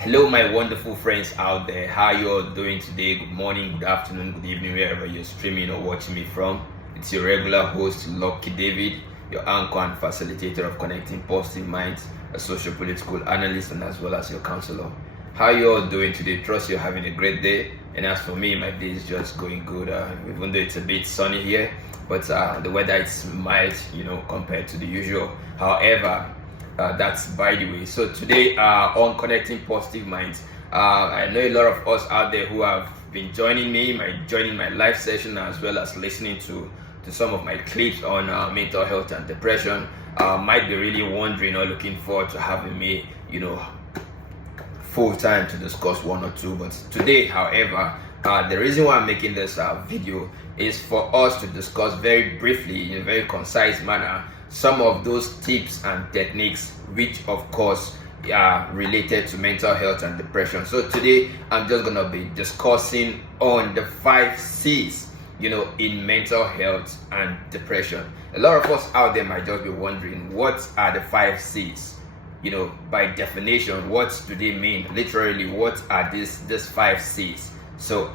Hello, my wonderful friends out there. How you all doing today? Good morning, good afternoon, good evening, wherever you're streaming or watching me from. It's your regular host, Lucky David, your anchor and facilitator of Connecting Positive Minds, a social political analyst, and as well as your counselor. How you all doing today? Trust you're having a great day. And as for me, my day is just going good. Even though it's a bit sunny here, but the weather is mild, compared to the usual. However, that's by the way. So today on Connecting Positive Minds, I know a lot of us out there who have been joining my live session as well as listening to some of my clips on mental health and depression might be really wondering or looking forward to having me, full time to discuss one or two. But today, however, the reason why I'm making this video is for us to discuss very briefly in a very concise manner some of those tips and techniques which of course are related to mental health and depression. So today I'm just gonna be discussing on the 5 C's in mental health and depression. A lot of us out there might just be wondering, what are the 5 C's? By definition, what do they mean? Literally, what are these 5 C's? So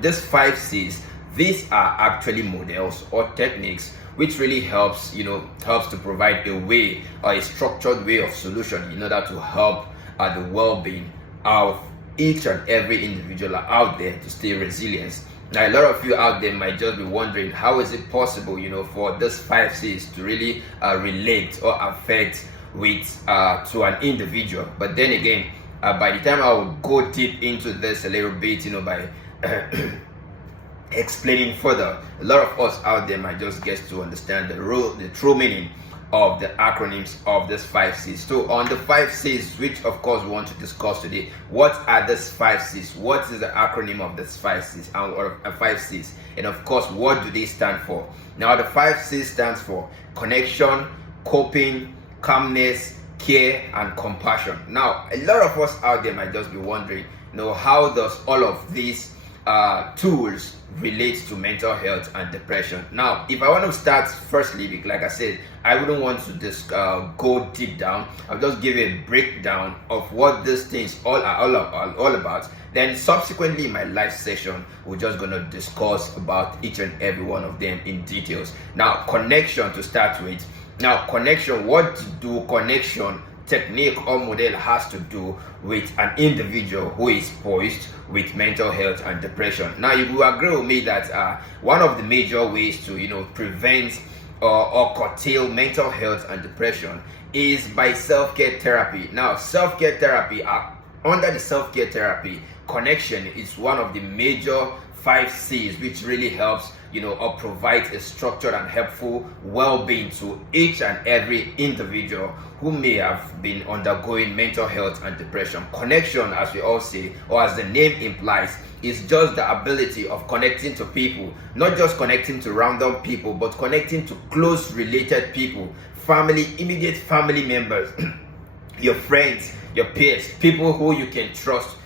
these 5 C's, these are actually models or techniques which really helps to provide a way or a structured way of solution in order to help the well-being of each and every individual out there to stay resilient. Now, a lot of you out there might just be wondering, how is it possible for this 5 C's to really relate or affect with to an individual? But then again, by the time I will go deep into this a little bit, by explaining further, a lot of us out there might just get to understand the true meaning of the acronyms of this 5 C's. So on the 5 C's, which of course we want to discuss today, what are these 5 C's? What is the acronym of this 5 C's or 5 C's? And of course, what do they stand for? Now, the 5 C's stands for connection, coping, calmness, care, and compassion. Now, a lot of us out there might just be wondering, how does all of these tools relates to mental health and depression? Now, if I want to start firstly, like I said, I wouldn't want to just go deep down. I'll just give a breakdown of what these things all about. Then subsequently in my live session, we're just going to discuss about each and every one of them in details. Now, connection to start with. Now, connection, what do connection technique or model has to do with an individual who is poised with mental health and depression? Now, you will agree with me that one of the major ways to prevent or curtail mental health and depression is by self-care therapy. Now, self-care therapy, under the self-care therapy, connection is one of the major 5 C's which really helps or provides a structured and helpful well-being to each and every individual who may have been undergoing mental health and depression. Connection, as we all say, or as the name implies, is just the ability of connecting to people, not just connecting to random people, but connecting to close related people, family, immediate family members, your friends, your peers, people who you can trust,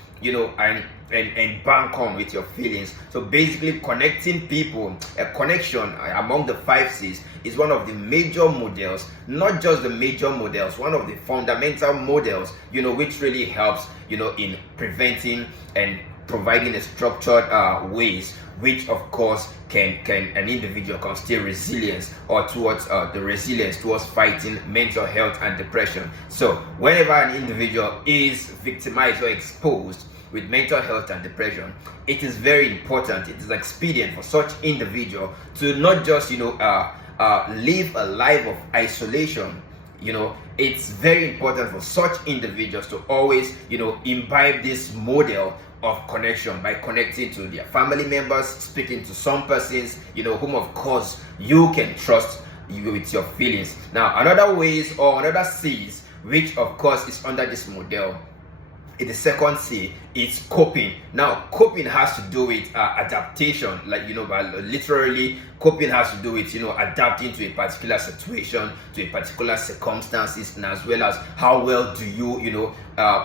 and bank on with your feelings. So basically, connecting people, a connection among the 5 C's is one of the major models, not just the major models, one of the fundamental models, which really helps, in preventing and providing a structured ways, which of course can an individual can stay resilient or towards the resilience towards fighting mental health and depression. So whenever an individual is victimized or exposed with mental health and depression, it is very important, it is expedient for such individual to not just live a life of isolation. It's very important for such individuals to always imbibe this model of connection by connecting to their family members, speaking to some persons whom of course you can trust with your feelings. Now, another ways or another C's which of course is under this model, in the second C, it's coping. Now, coping has to do with adaptation, literally coping has to do with adapting to a particular situation, to a particular circumstances, and as well as how well do you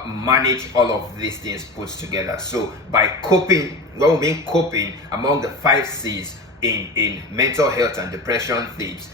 manage all of these things put together. So by coping, when we mean coping among the 5 C's in mental health and depression themes,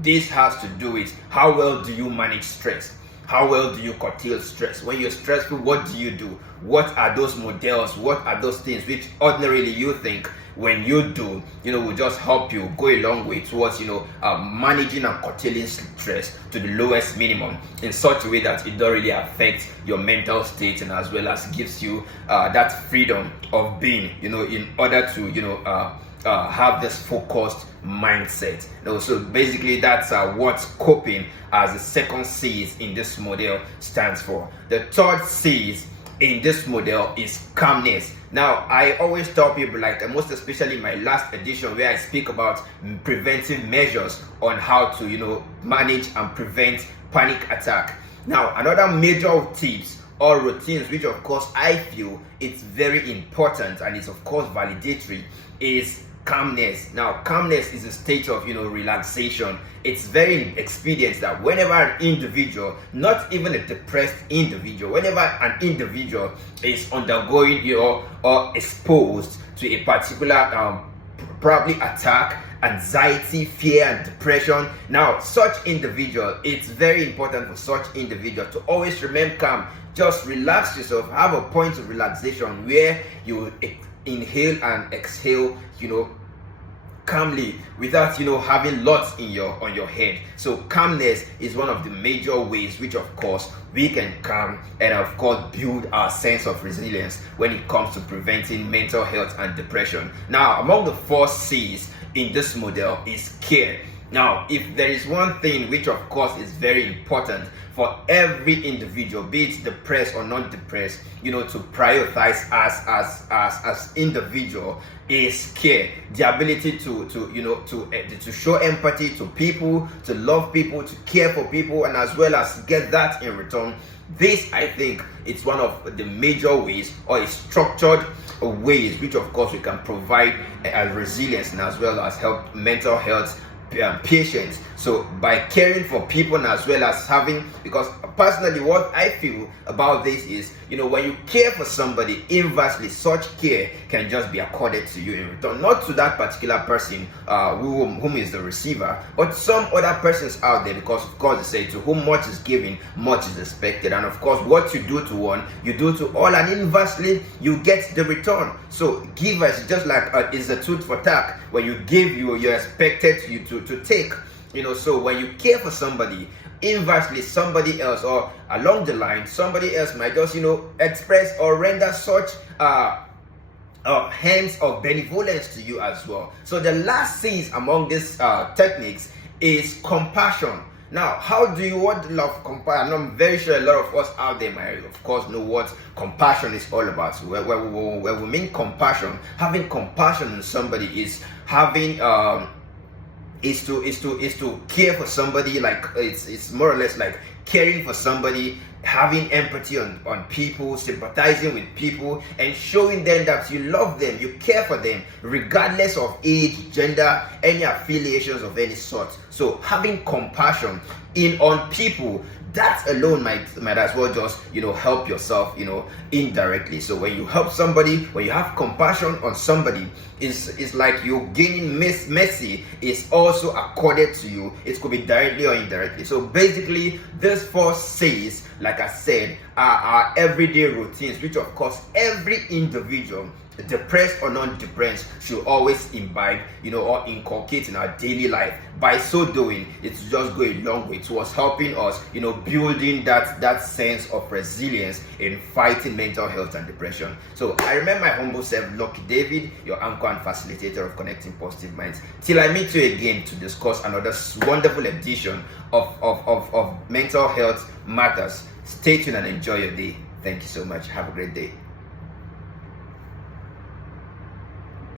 this has to do with how well do you manage stress, How well do you curtail stress? When you're stressful, what do you do? What are those models? What are those things which ordinarily you think when you do, will just help you go a long way towards, managing and curtailing stress to the lowest minimum in such a way that it don't really affect your mental state, and as well as gives you that freedom of being, in order to, have this focused mindset. So basically that's what coping as the second C in this model stands for. The third C in this model is calmness. Now, I always tell people, like most especially in my last edition where I speak about preventive measures on how to, manage and prevent panic attack. Now, another major tips or routines, which of course I feel it's very important and it's of course validatory, is calmness. Now, calmness is a state of, relaxation. It's very expedient that whenever an individual, not even a depressed individual, whenever an individual is undergoing, or exposed to a particular probably attack, anxiety, fear, and depression. Now, such individual, it's very important for such individual to always remain calm. Just relax yourself. Have a point of relaxation where you inhale and exhale, calmly, without having lots on your head. So calmness is one of the major ways which of course we can calm and of course build our sense of resilience when it comes to preventing mental health and depression. Now, among the 4 C's in this model is care. Now, if there is one thing which of course is very important for every individual, be it depressed or non-depressed, to prioritize as individual, is care. The ability to show empathy to people, to love people, to care for people, and as well as get that in return. This, I think, it's one of the major ways, or a structured ways, which of course we can provide resilience and as well as help mental health patients. So by caring for people and as well as having, because personally what I feel about this is, when you care for somebody, inversely such care can just be accorded to you in return, not to that particular person whom is the receiver, but some other persons out there, because of course they say to whom much is given, much is expected. And of course what you do to one, you do to all, and inversely you get the return. So givers, just like is a tooth for tack. When you give, you're expected to take. So when you care for somebody, inversely somebody else, or along the line somebody else might just express or render such hands of benevolence to you as well. So the last thing among these techniques is compassion. Now, how do you want to love compassion? I'm very sure a lot of us out there might of course know what compassion is all about. So where we mean compassion, having compassion on somebody is having is to care for somebody. Like it's more or less like caring for somebody, having empathy on people, sympathizing with people, and showing them that you love them, you care for them, regardless of age, gender, any affiliations of any sort. So having compassion on people, that alone might as well just help yourself indirectly. So when you help somebody, when you have compassion on somebody, it's like you're gaining mercy is also accorded to you. It could be directly or indirectly. So basically this 4 C's, like I said, are our everyday routines, which of course every individual, depressed or non-depressed, should always imbibe, or inculcate in our daily life. By so doing, it's just go a long way towards helping us, building that sense of resilience in fighting mental health and depression. So I remember my humble self, Lucky David, your anchor and facilitator of Connecting Positive Minds. Till I meet you again to discuss another wonderful edition of Mental Health Matters. Stay tuned and enjoy your day. Thank you so much. Have a great day.